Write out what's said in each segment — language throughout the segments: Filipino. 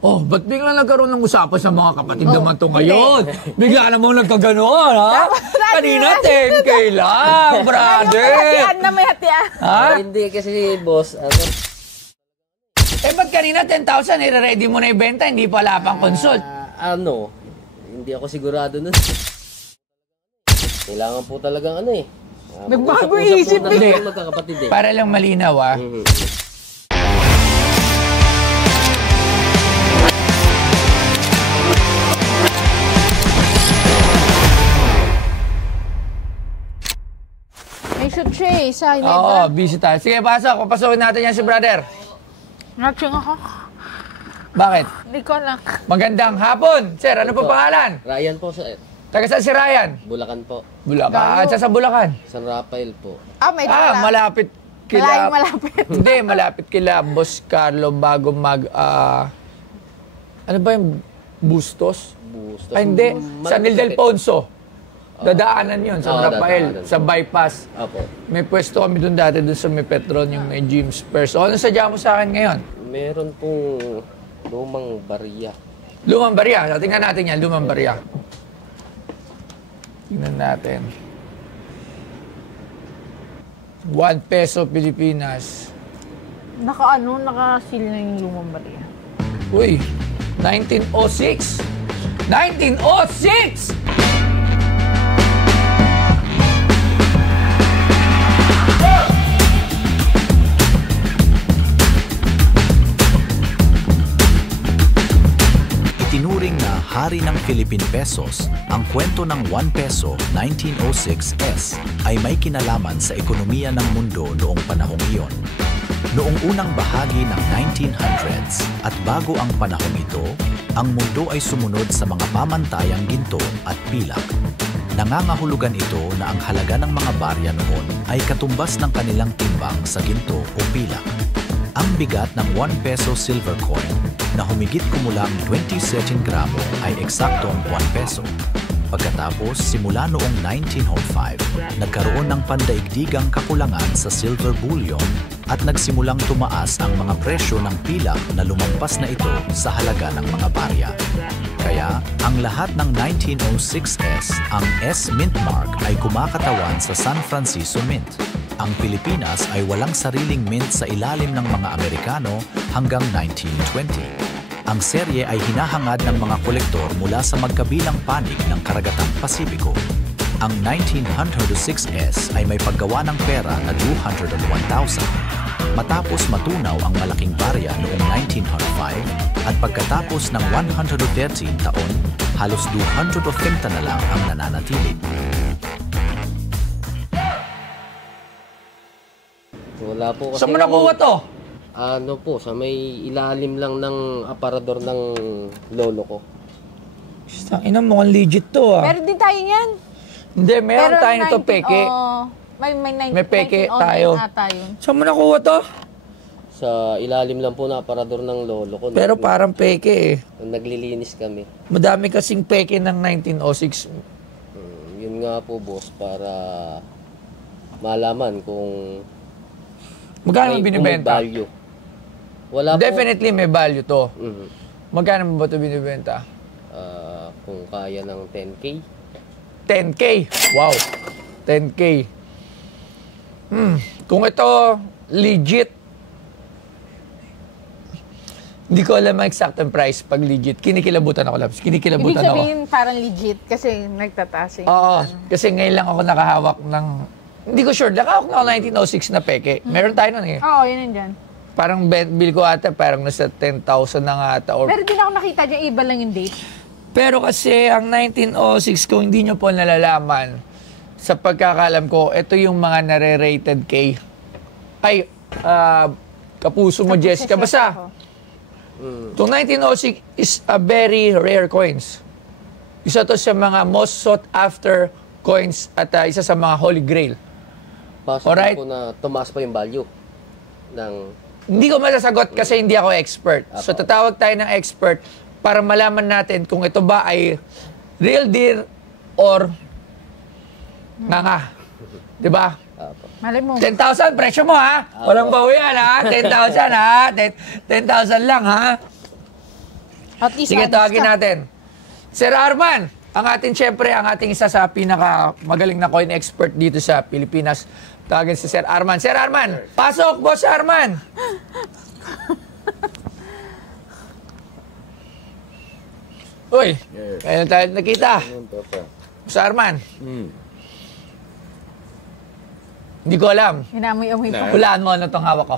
Oh, ba't bigla nagkaroon ng usapan sa mga kapatid naman to ngayon? Bigla namang nagkaganoon, ha? Kanina 10K lang, brother. May hatian na may hatian. Ha? Hindi kasi, boss, Eh, ba't kanina 10,000, ready mo na ibenta, hindi pala pang consult? Hindi ako sigurado nun. Kailangan po talagang Nagbago isip eh. Magkakapatid eh. Para lang malinaw, ha? May shoot siya eh, sa Oo, busy tayo. Sige, pasok. Papasokin natin yan si brother. Natsing ako. Bakit? Hindi ko lang. Magandang hapon. Sir, ano po pangalan? Ryan po, sir. Taga saan si Ryan? Bulacan po. Bulacan. Sa Bulacan. San Rafael po. May dala. Malapit kila... Malapit. Hindi, malapit kila Boss Carlo bago ano ba yung Bustos? Bustos. Ay, hindi. San Ildefonso. Dadaanan yun, San Rafael, sa bypass. Opo. May pwesto kami doon dati, doon sa may Petron, yung may gym spares. Ano sadya mo sa akin ngayon? Meron pong lumang bariya. Lumang barya. Tingnan natin yan, lumang barya. Tingnan natin. 1 peso Pilipinas. Naka-seal na yung lumang bariya. Uy, 1906! 1906! Itinuring na hari ng Philippine Pesos, ang kwento ng 1 peso 1906S ay may kinalaman sa ekonomiya ng mundo noong panahong iyon. Noong unang bahagi ng 1900s at bago ang panahong ito, ang mundo ay sumunod sa mga pamantayang ginto at pilak. Nangangahulugan ito na ang halaga ng mga barya noon ay katumbas ng kanilang timbang sa ginto o pilak. Ang bigat ng 1 peso silver coin na humigit kumulang 27 gramo ay eksaktong 1 peso. Pagkatapos, simula noong 1905, nagkaroon ng pandaigdigang kakulangan sa silver bullion at nagsimulang tumaas ang mga presyo ng pilak na lumampas na ito sa halaga ng mga barya. Kaya, ang lahat ng 1906S, ang S Mint Mark ay kumakatawan sa San Francisco Mint. Ang Pilipinas ay walang sariling mint sa ilalim ng mga Amerikano hanggang 1920. Ang serye ay hinahangad ng mga kolektor mula sa magkabilang panig ng Karagatang Pasipiko. Ang 1906S ay may paggawa ng pera na 201,000. Matapos matunaw ang malaking barya noong 1905 at pagkatapos ng 113 taon, halos 250 na lang ang nananatili. Wala po kasi. Saan mo nakuha to? Sa may ilalim lang ng aparador ng lolo ko. Ina, mukhang legit to, ah. Meron din tayo yan. Hindi, meron tayo nito peke. May peke tayo. Saan mo nakuha to? Sa ilalim lang po na aparador ng lolo ko. Pero parang peke eh. Naglilinis kami. Madami kasing peke ng 1906. Yun nga po, boss, para malaman kung magkano binibenta? Value. Wala po. Definitely may value to. Magkano ba ito binibenta? Kung kaya ng 10K. 10K? Wow. 10K. Kung ito legit, hindi ko alam ang exact price pag legit. Kinikilabutan ako, Labs. Kinikilabutan ako. Ibig sabihin parang legit kasi nagtataas. Oo. Kasi ngayon lang ako nakahawak ng... Hindi ko sure. Nakahawak na ako 1906 na peke. Meron tayo nun eh. Oo, yun nandyan. Parang bill ko ata, parang nasa 10,000 na nga ata. Meron din ako nakita dyan, iba lang yung date. Pero kasi ang 1906, kung hindi nyo po nalalaman, sa pagkakalam ko, ito yung mga nare-rated K. Ay, kapuso mo, Jessica. Basta, itong 1906 is a very rare coins. Isa to sa mga most sought after coins at isa sa mga holy grail. Possible po na tumaas pa yung value ng... Hindi ko masasagot kasi hindi ako expert. So tatawag tayo ng expert para malaman natin kung ito ba ay real deal or nga. Diba? Malay mo. 10,000 presyo mo, ha? Walang bawi yan, ha? 10,000, ha? 10,000 lang, ha? At least Sige, honest tawagin ka. natin. Sir Arman, ang ating isa sa pinakamagaling na coin expert dito sa Pilipinas. Tawagin si Sir Arman. Sir Arman, pasok, Boss Arman! Uy, kaya tayo nakita. Boss Arman. Hindi ko alam. Inamoy-amoy pa. Hulaan mo ano tong hawak ko.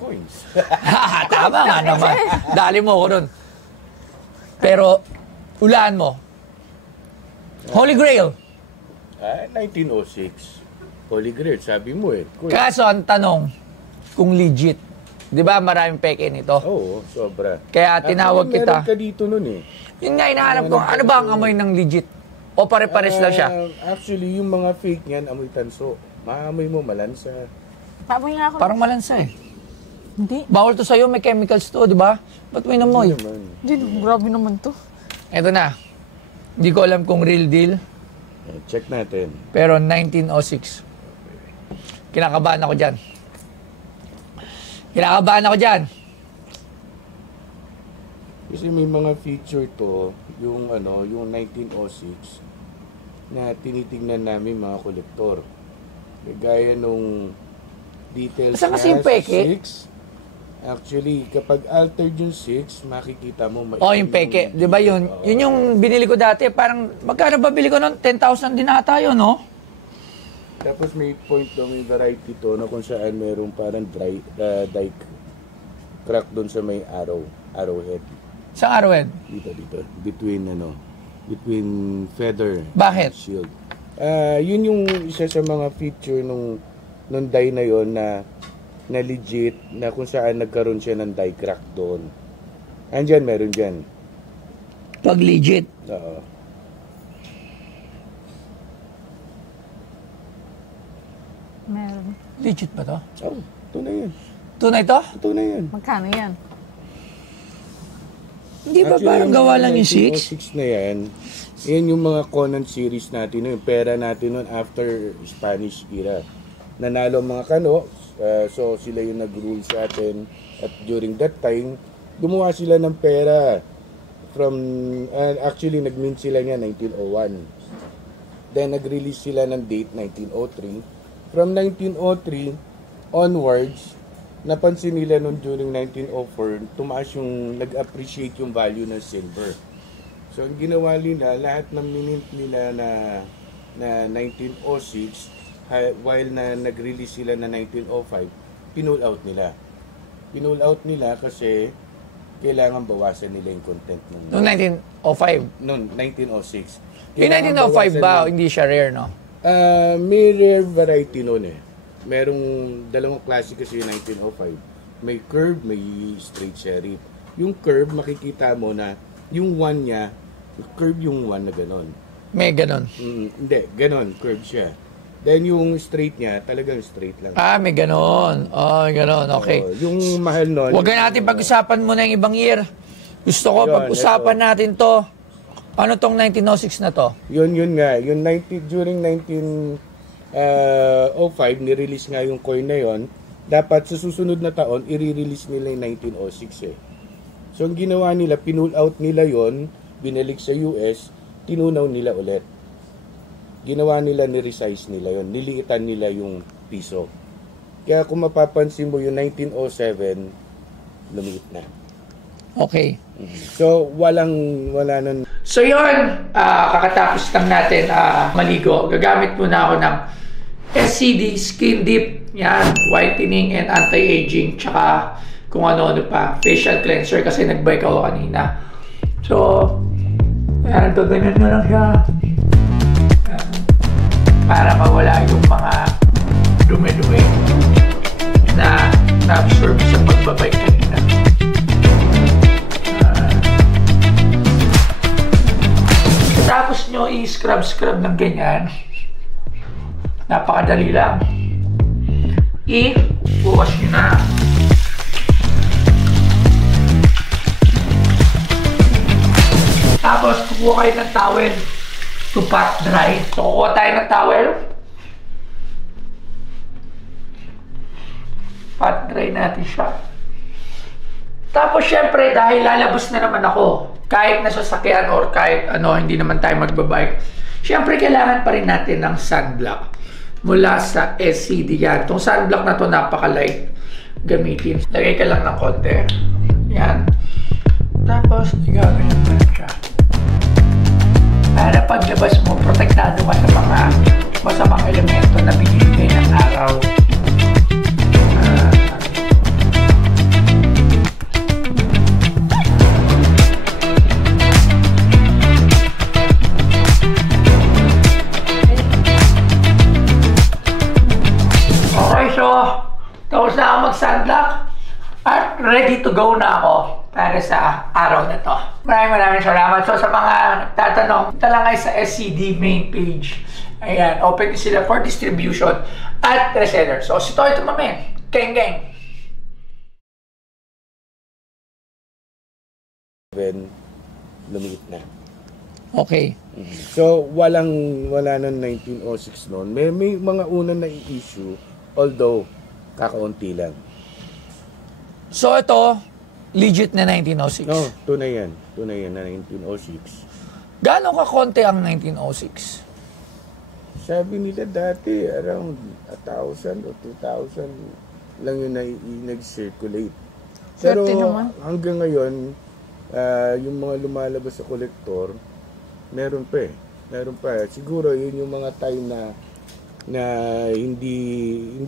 Coins. Tama nga naman. Dali mo ko dun. Pero, hulaan mo. Holy Grail. 1906. Holy Grail, sabi mo eh. Coins. Kaso ang tanong, kung legit. Di ba maraming peke nito? Oo, sobra. Kaya tinawag kita. Meron ka dito nun eh. Yun nga, hinahanap ko, ano ba ang amoy ng legit? O pare-pares lang siya? Actually, yung mga fake niyan, amoy tanso. Maamoy mo, malansa. Pamoy nga ako. Parang malansa eh. Hindi. Bawal to sa'yo, may chemicals to, di ba? Ba't may namoy? Naman. Hindi, grabe naman to. Eto na. Hindi ko alam kung real deal, Check natin. pero 1906. Kinakabahan ako dyan. Kinakabahan ako dyan. Kasi may mga feature to, yung yung 1906 na tinitingnan namin mga kolektor. Gaya nung details Saan kasi yung peke? 6. Actually, kapag altered yung 6, makikita mo. Oh, yung peke. Di ba yun? Yun yung binili ko dati. Parang, magkano ba bili ko nun? 10,000 din ata yun, no? Tapos may point daw, may variety to na kung saan mayroong parang die crack doon sa may arrowhead. Isang araw, Ed. Dito. Between feather Bakit? and shield. Yun yung isa sa mga feature nung die na yon na legit, na kung saan nagkaroon siya ng die crack doon. Andyan, meron dyan. Pag legit. Oo. Meron. Legit ba to? Oh, tunay yan. Tunay to? Tunay yan. Magkano yan? Hindi ba parang gawa lang yung 6? 6 na yan. Yan yung mga Conan series natin, yung pera natin noon after Spanish era. Nanalo ang mga kano, so sila yung nag-rule sa atin. At during that time, gumawa sila ng pera. Actually, nag-mint sila niya 1901. Then, nag-release sila ng date 1903. From 1903 onwards, napansin nila noon during 1904, tumaas yung, nag-appreciate yung value ng silver. So, ang ginawa nila, lahat ng minint nila na 1906, while na nag-release sila na 1905, pinull out nila. Pinull out nila kasi kailangan bawasan nila yung content ng... Noong 1905. Noon, 1906. Yung 1905 ba, hindi siya rare, no? May rare variety noon eh. Merong dalawang klase kasi yung 1905. May curve, may straight serif. Yung curve, makikita mo na yung 1 niya, curve yung 1 na ganon. May ganon. Hindi, ganon, curve siya. Then yung straight niya, talagang straight lang. Ah, may ganon. Oh, may ganon. Okay. Yung mahal nun. Huwag na natin pag-usapan muna yung ibang year. Gusto ko Yun, pag-usapan natin to. Ano tong 1906 na to? Yun nga. Yung during 1905, nirelease nga yung coin na yon. Dapat sa susunod na taon, i-release nila yung 1906 eh. So, ang ginawa nila, pinull out nila yon, binalik sa US, tinunaw nila ulit. Ginawa nila, ni-resize nila yon, niliitan nila yung piso. Kaya kung mapapansin mo yung 1907, lumiit na. Okay. So, wala nang... So yun, kakatapos lang natin maligo. Gagamit muna ako ng SCD Skin Deep. Yan, whitening and anti-aging. Tsaka kung ano-ano pa. Facial cleanser kasi nag-bike ako kanina. So, yan, ganyan na lang siya. Yan. Para mawala yung mga dumi-dumi na na-absorb sa pagbabike kanina. Tapos nyo i-scrub ng ganyan. Napakadali lang. I-wash nyo na. Tapos kukuha kayo ng towel to pat dry. So kukuha tayo ng towel. Pat dry natin siya. Tapos syempre, dahil lalabas na naman ako, kahit nasa sasakyan or kahit ano, hindi naman tayo magbabike, syempre kailangan pa rin natin ng sunblock mula sa SCD yan. Itong sunblock na to napaka-light gamitin. Lagay ka lang ng konti. Yan. Tapos, igaganyan mo lang siya. Para paglabas mo, protektado ka sa mga masamang elemento na binibigay ng araw. Okay, so tapos na ako mag-sunblock at ready to go na ako para sa araw na to. Maraming salamat. So sa mga nagtatanong, ito lang ay sa SCD main page. Ayan, open sila for distribution at reseller. So si Toy Tumamen, geng. Lumiit na. Okay. So, wala nang 1906 noon. May mga unang na-issue, although kakaunti lang. So ito, legit na 1906. No, tunay yan. Tunay yan na 1906. Gaano ka konti ang 1906? Sabi nila dati, around 1,000 o 2,000 lang yun na nag-circulate. Pero Swerte naman. hanggang ngayon, yung mga lumalabas sa kolektor, meron pa eh. Meron pa. Siguro yun yung mga time na hindi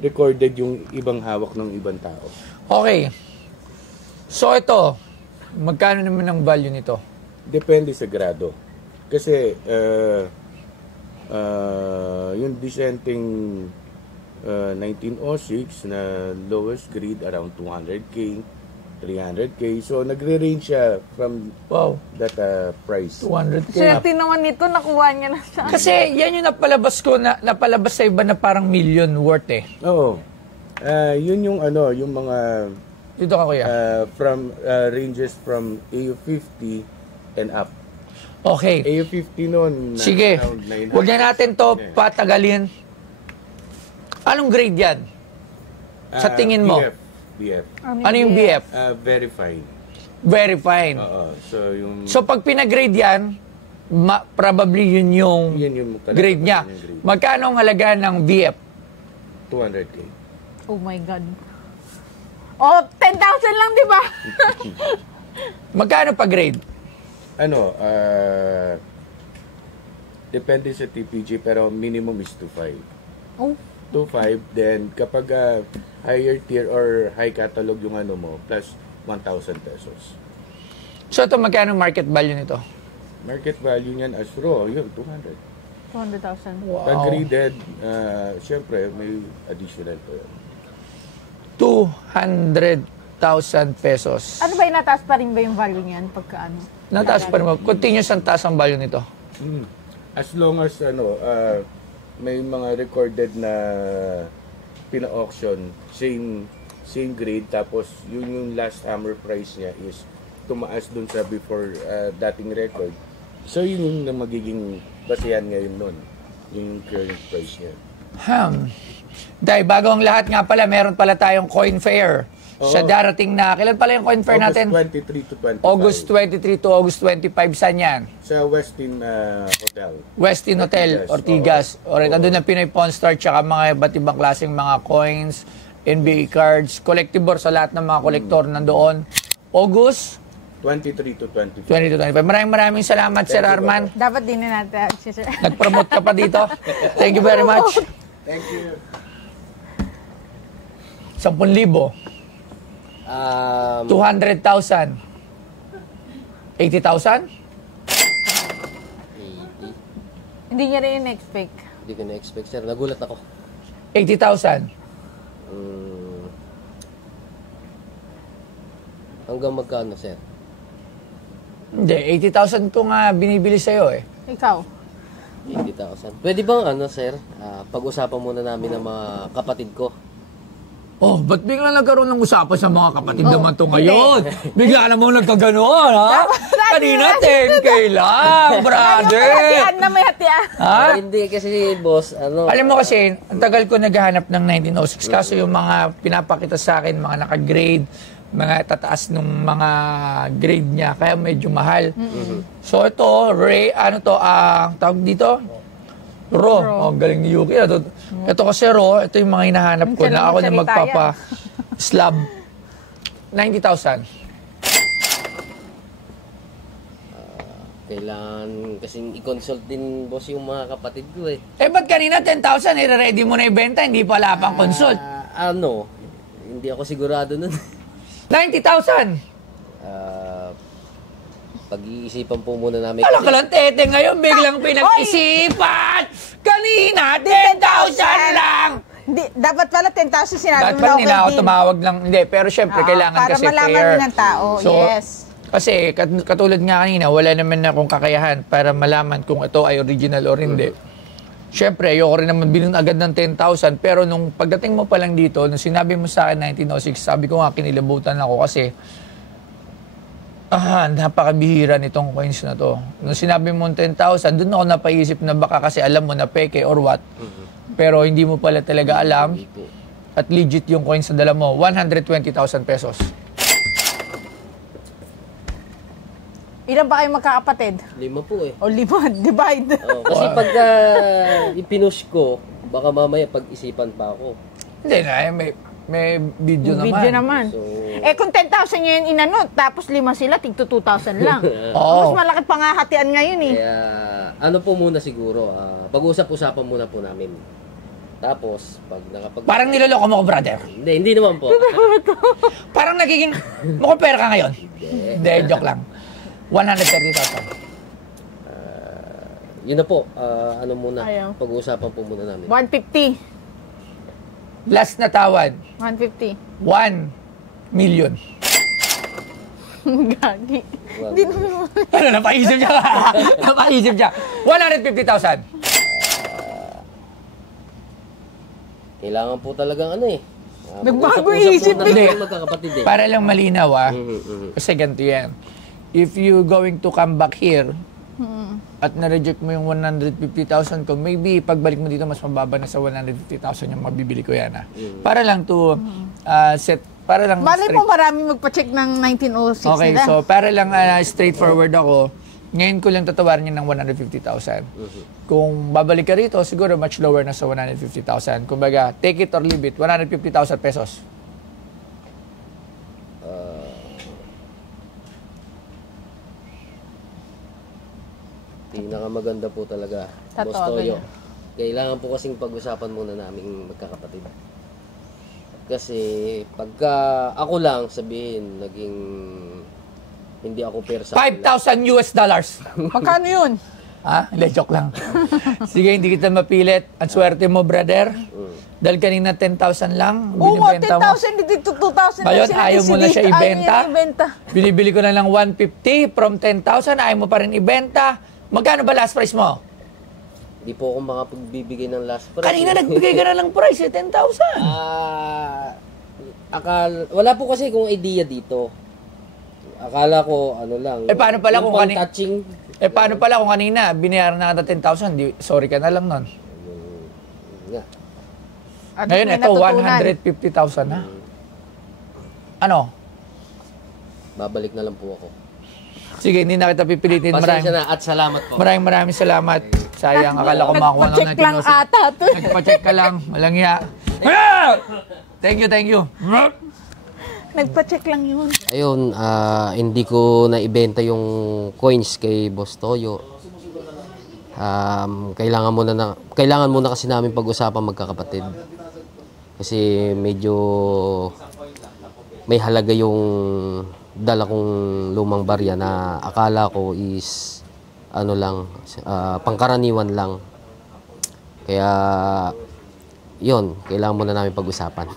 recorded yung ibang hawak ng ibang tao. Okay. So ito, magkano naman ang value nito? Depende sa grado. Kasi yung dissenting 1906 na lowest grade around 200k, 300k. So nagre-range siya from that price. 200k. Swerte naman nito, nakuha niya na siya. Kasi yan yung napalabas ko, napalabas sa iba na parang million worth eh. Oo. Yun yung yung mga Dito ka kuya. from ranges from AU50 and up. Okay. AU50 noon Sige. around 900. Huwag na natin to patagalin. Anong grade yan? Sa tingin mo? BF. Ano yung BF? Very fine. Very fine. Oo. So pag pinagrade yan, probably yun yung Yan yung grade niya. yung grade. Magkano ang halaga ng BF? 200k. Oh my God. Oh, 10,000 lang, di ba? Magkano pa grade? Depende sa TPG pero minimum is 2.5. Oh. 2.5, then kapag higher tier or high catalog yung mo, plus 1,000 pesos. So ito, magkano market value nito? Market value niyan as raw, yun, 200. 200,000. Wow. Pag graded, syempre, may additional pa yun. 200,000 pesos. Ano ba yung nataas pa rin ba yung value niyan pagka ano? Nataas pa rin. Continuous ang taas ang value nito. As long as may mga recorded na pina-auction, same grade, tapos yun yung last hammer price niya is tumaas dun sa before dating record. So yun yung na magiging basehan ngayon nun, yung current price niya. Dahil bago ang lahat nga pala, meron pala tayong coin fair. Sa darating na, kailan pala yung coin fair natin? August 23 to 25. August 23 to August 25, saan yan? Sa Westin Hotel. Westin Hotel, Ortigas. Alright, andun ang Pinoy Pawn Star, tsaka mga iba't ibang klaseng mga coins, NBA cards, collectible sa lahat ng mga kolektor nandoon. August 23 to 25. 20 to 25. Maraming salamat, Sir Arman. Dapat din na natin. Nag-promote ka pa dito. Thank you very much. Thank you. 10,000. 200,000. 80,000? 80. Hindi niya rin in-expect. Hindi ko na-expect, sir. Nagulat ako. 80,000. Hanggang magkano, sir? Hindi, 80,000 to nga binibili sa'yo eh. Ikaw? 80,000. Pwede bang sir? Pag-usapan muna namin ng mga kapatid ko. Oh, ba't bigla nagkaroon ng usapan sa mga kapatid naman to ngayon? Bigla namang nagkaganoon, ha? Kanina 10K lang, brother. Hatian na may hatian. Ha? Hindi kasi, boss, ano... Alam mo kasi, ang tagal ko naghahanap ng 1906 kaso yung mga pinapakita sa akin, mga naka-grade, mga tataas ng mga grade niya, kaya medyo mahal. So ito, Ray, ano to, ang tawag dito? Raw. Oh, galing ni Yuki. Ito kasi raw, ito yung mga hinahanap ko na ako na magpapa-slab. 90,000. Kailangan kasing i-consult din, boss, yung mga kapatid ko eh. Eh, ba't kanina 10,000, i-ready mo na ibenta, hindi pala pang consult? Ano, hindi ako sigurado nun. 90,000! Pag-iisipan po muna namin. Alam ka lang, tete, ngayon biglang pinag-isipan! Kanina, 10,000 lang! Hindi, dapat pala 10,000 sinabi Dapat mo na nila ako tumawag lang. Hindi, pero syempre, kailangan para kasi malaman fair. din ng tao, yes. Kasi, katulad nga kanina, wala naman akong kakayahan para malaman kung ito ay original or hindi. Syempre, ayoko rin naman bilhin agad ng 10,000. Pero nung pagdating mo pa lang dito, nung sinabi mo sa akin 1906, sabi ko nga, kinilabutan ako kasi napakabihira nitong coins na to. Nung sinabi mo 10,000, doon ako napaisip na baka kasi alam mo na peke or what. Pero hindi mo pala talaga alam. At legit yung coins na dala mo. 120,000 pesos. Ilan ba kayo magkakapatid? 5 po eh. O 5, divide. Oo, kasi pagka ipinush ko, baka mamaya pag-isipan pa ako. Hindi na, may video naman. Video naman. So, Kung 10,000 nyo yun inano, tapos 5 sila, tig 2,000 lang. Oo. Mas malaki pa nga hatian ngayon eh. kaya, ano po muna siguro, pag-usap-usapan muna po namin. Tapos, pag nakapag... Parang niloloko mo ko, brother. Hindi naman po. Parang nagiging, mukupera ka ngayon. Hindi, joke lang. 130,000. Yun na po, ano muna, Ayaw. pag-uusapan po muna namin. 150. Last na tawad, 150. 1 million. Gagi. Wow. Hindi naman. Ano, napaisip niya ka? Napaisip niya. 150,000. Kailangan po talagang ano eh. Nagbago mag-usap-usap isip muna eh. tayo magkakapatid eh. Para lang malinaw Mhm. kasi ganito yan. If you going to come back here, at na-reject mo yung 150,000 ko, maybe pagbalik mo dito mas mababa na sa 150,000 yung mabibili ko yan. Para lang to set, para lang Mali straight. mo marami magpa-check ng 1906 Okay, nila. so para lang straightforward ako, ngayon ko lang tatawarin yun ng 150,000. Kung babalik ka rito, siguro much lower na sa 150,000. Kumbaga, take it or leave it, 150,000 pesos. Pinakamaganda po talaga, Boss Totoo, Toyo. ganyan. Kailangan po kasing pag-usapan muna naming magkakapatid. Kasi pagka ako lang sabihin, naging hindi ako fair sa kanila. $5,000. Magkano yun? Ha? Hindi, joke lang. Sige, hindi kita mapilit. Ang swerte mo, brother. Dahil kanina 10,000 lang, Oo nga, binibenta mo. 10,000, dito 2,000 Ngayon, sila ayaw mo na siya ayaw ibenta? niya ibenta. Binibili ko na lang 150 from 10,000, ayaw mo pa rin ibenta. Magkano ba last price mo? Hindi po ako makapagbibigay ng last price. Kanina nagbigay ka na lang price, 10,000. Wala po kasi kung idea dito. Akala ko, ano lang. Paano pala kung touching? paano pala kung kanina, binayaran na kita 10,000, sorry ka na lang nun. Nga. At Ngayon, may ito, natutunan. 150,000 na. Ano? Babalik na lang po ako. Sige, hindi na kita pipilitin. Pasensya na at salamat po. Maraming salamat. Sayang, akala ko makakuha ng Nagpa-check lang 1906. ata to. Nagpa-check ka lang. Walang hiya. Thank you. Nagpa-check lang yun. Ayun, hindi ko naibenta yung coins kay Boss Toyo. Kailangan muna kasi namin pag-usapan magkakapatid. Kasi medyo may halaga yung dala kong lumang barya na akala ko is ano lang, pangkaraniwan lang. Kaya yun, kailangan muna namin pag-usapan.